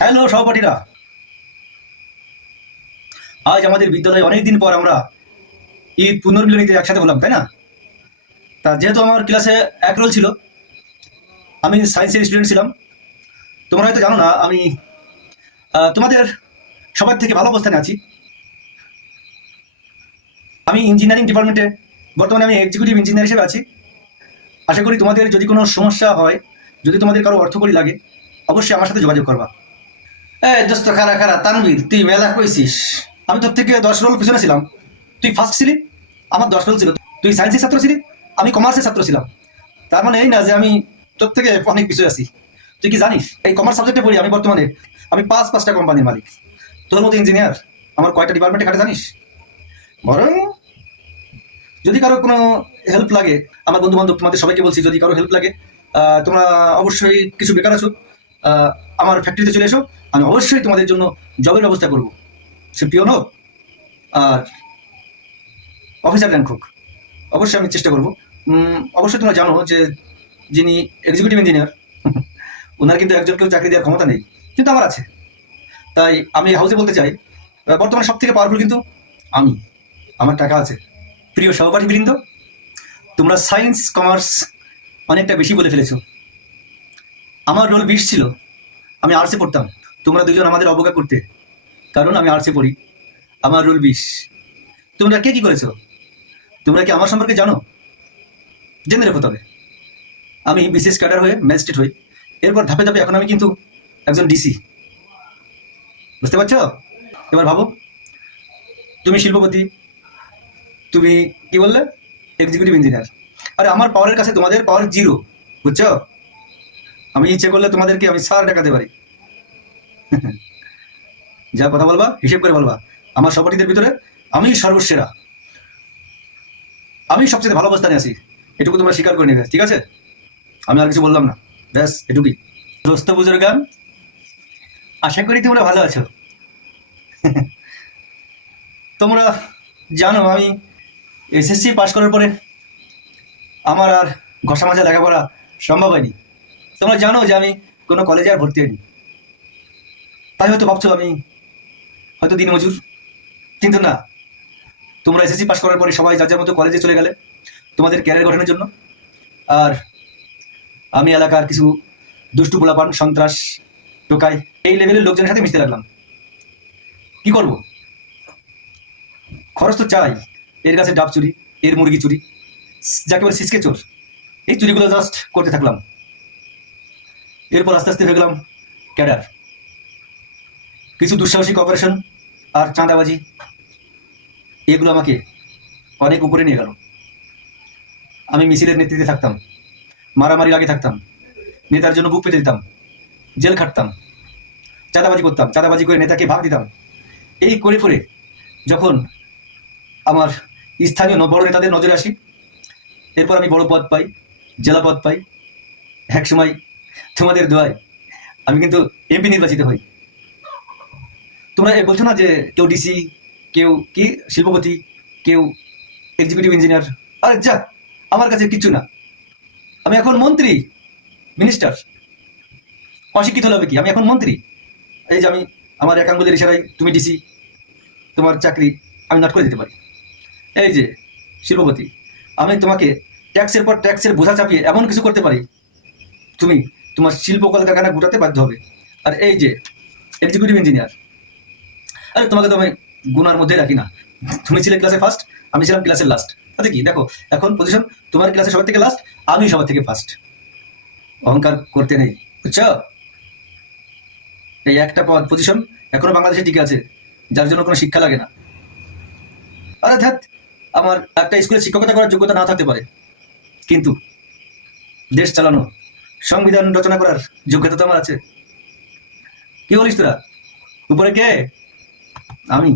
Hello সহপাঠীরা, আজ আমাদের বিদ্যালয়ে অনেকদিন পর আমরা ঈদ পুনর্মিলনীতে একসাথে হলাম, তাই না? তা যেহেতু আমার ক্লাসে এক রোল ছিল, আমি সায়েন্সের স্টুডেন্ট ছিলাম। তোমরা হয়তো জানো না, আমি তোমাদের সবার থেকে ভালো অবস্থানে আছি। আমি ইঞ্জিনিয়ারিং ডিপার্টমেন্টে বর্তমানে আমি এক্সিকিউটিভ ইঞ্জিনিয়ার হিসেবে আছি। আশা করি তোমাদের যদি কোনো সমস্যা হয়, যদি তোমাদের কারো অর্থকরী লাগে, অবশ্যই আমার সাথে যোগাযোগ করবা। দোস্ত, খারা খারা তানভীর, তুই মেলা কইছিস। আমি তোর থেকে 10 রোল পিছনে ছিলাম। তুই ফার্স্ট ছিলি, আমার 10 রোল ছিল। তুই সায়েন্সের ছাত্র ছিলি, আমি কমার্সের ছাত্র ছিলাম। তার মানে এই না যে আমি তোর থেকে অনেক পিছনে আছি। তুই কি জানিস, এই কমার্স সাবজেক্টে পড়ি আমি বর্তমানে আমি পাঁচটা কোম্পানির মালিক। তোর মতো ইঞ্জিনিয়ার আমার কয়টা ডিপার্টমেন্টে খাটে জানিস? বরং যদি কারো কোনো হেল্প লাগে, আমার বন্ধু বান্ধব তোমাদের সবাইকে বলছি, যদি কারো হেল্প লাগে, তোমরা অবশ্যই কিছু বেকার আছো, আমার ফ্যাক্টরিতে চলে এসো। আমি অবশ্যই তোমাদের জন্য জবের ব্যবস্থা করব। সে পিওন হোক আর অফিসার র্যাঙ্ক হোক, অবশ্যই আমি চেষ্টা করব। অবশ্যই তোমরা জানো যে যিনি এক্সিকিউটিভ ইঞ্জিনিয়ার, ওনার কিন্তু একজনকেও চাকরি দেওয়ার ক্ষমতা নেই, কিন্তু আমার আছে। তাই আমি হাউসে বলতে চাই, বর্তমানে সব থেকে পাওয়ারফুল কিন্তু আমি। আমার টাকা আছে। প্রিয় সহপাঠী বৃন্দ, তোমরা সায়েন্স কমার্স অনেকটা বেশি বলে ফেলেছো। আমার রোল 20 ছিল, আমি আর্টসে পড়তাম। তোমরা দুজন আমাদের অবজ্ঞা করতে, কারণ আমি আর্টসে পড়ি। আমার রোল 20। তোমরা কে কি করেছো? তোমরা কি আমার সম্পর্কে জানো? জেনে রেখো তবে। আমি বিশেষ ক্যাডার হয়ে ম্যাজিস্ট্রেট হই, এরপর ধাপে ধাপে এখন আমি কিন্তু একজন ডিসি। বুঝতে পারছো? এবার ভাবো, তুমি শিল্পপতি, তুমি কি বললে এক্সিকিউটিভ ইঞ্জিনিয়ার। আরে আমার পাওয়ারের কাছে তোমাদের পাওয়ার জিরো, বুঝছো? আমি ইচ্ছে করলে তোমাদেরকে আমি স্যার ডাকাতে পারি। যা কথা বলবা হিসেব করে বলবা। আমার সহপাঠীদের ভিতরে আমি সর্বসেরা, আমি সবচেয়ে ভালো অবস্থানে আছি, এটুকু তোমরা স্বীকার করে নেবে, ঠিক আছে? আমি আর কিছু বললাম না, ব্যাস এটুকুই। দোস্ত বুজুর্গান, আশা করি তোমরা ভালো আছো। তোমরা জানো আমি এসএসসি পাশ করার পরে আমার আর ঘষা মাজা লেখাপড়া সম্ভব হয়নি। তোমরা জানো যে আমি কোনো কলেজে আর ভর্তি হইনি। তাই হয়তো ভাবছো আমি হয়তো দিনমজুর, কিন্তু না। তোমরা এসএসসি পাশ করার পরে সবাই যার যার মতো কলেজে চলে গেলে তোমাদের ক্যারিয়ার গঠনের জন্য। আর আমি এলাকার কিছু দুষ্টু পোলাপান, সন্ত্রাস, টোকাই, এই লেভেলের লোকজনের সাথে মিশতে লাগলাম। কি করব? খরচ তো চাই। এর কাছে ডাব চুরি, এর মুরগি চুরি, যাকে বলে সিসকে চোর, এই চুরিগুলো জাস্ট করতে থাকলাম। এরপর আস্তে আস্তে হয়ে গেলাম ক্যাডার। কিছু দুঃসাহসিক অপারেশন আর চাঁদাবাজি, এগুলো আমাকে অনেক উপরে নিয়ে গেল। আমি মিছিলের নেতৃত্বে থাকতাম, মারামারি আগে থাকতাম, নেতার জন্য বুক পেতে দিতাম, জেল খাটতাম, চাঁদাবাজি করতাম, চাঁদাবাজি করে নেতাকে ভাগ দিতাম। এই করে করে যখন আমার স্থানীয় বড় নেতাদের নজরে আসি, এরপর আমি বড় পদ পাই, জেলা পদ পাই। এক সময় তোমাদের দোয়ায় আমি কিন্তু এমপি নির্বাচিত হই। তোমরা বলছো না যে কেউ ডিসি, কেউ কি শিল্পপতি, কেউ এক্সিকিউটিভ ইঞ্জিনিয়ার। আরে যা, আমার কাছে কিচ্ছু না। আমি এখন মন্ত্রী, মিনিস্টার। অশিক্ষিত হবে কি, আমি এখন মন্ত্রী। এই যে আমি আমার এক আঙ্গুলের ইশারায় তুমি ডিসি, তোমার চাকরি আমি নট করে দিতে পারি। এই যে শিল্পপতি, আমি তোমাকে ট্যাক্সের পর ট্যাক্সের বোঝা চাপিয়ে এমন কিছু করতে পারি, তুমি তোমার শিল্প কলকারখানা গোটাতে বাধ্য হবে। আর এই যে এক্সিকিউটিভ ইঞ্জিনিয়ার, আরে তোমাকে তো আমি গুনার মধ্যে রাখি না। তুমি ছিলে ক্লাসে ফার্স্ট, আমি ছিলাম ক্লাসের লাস্ট। তাতে কি, দেখো এখন পজিশন তোমার ক্লাসে সবার থেকে লাস্ট, আমি সবার থেকে ফার্স্ট। অহংকার করতে নেই, বুঝছো? এই একটা পদ পজিশন এখনো বাংলাদেশে টিকে আছে, যার জন্য কোনো শিক্ষা লাগে না। আরে ধ্যাত, আমার একটা স্কুলে শিক্ষকতা করার যোগ্যতা না থাকতে পারে, কিন্তু দেশ চালানো, সংবিধান রচনা করার যোগ্যতা তো আমার আছে। কি বলিস তোরা? উপরে কে? আমি।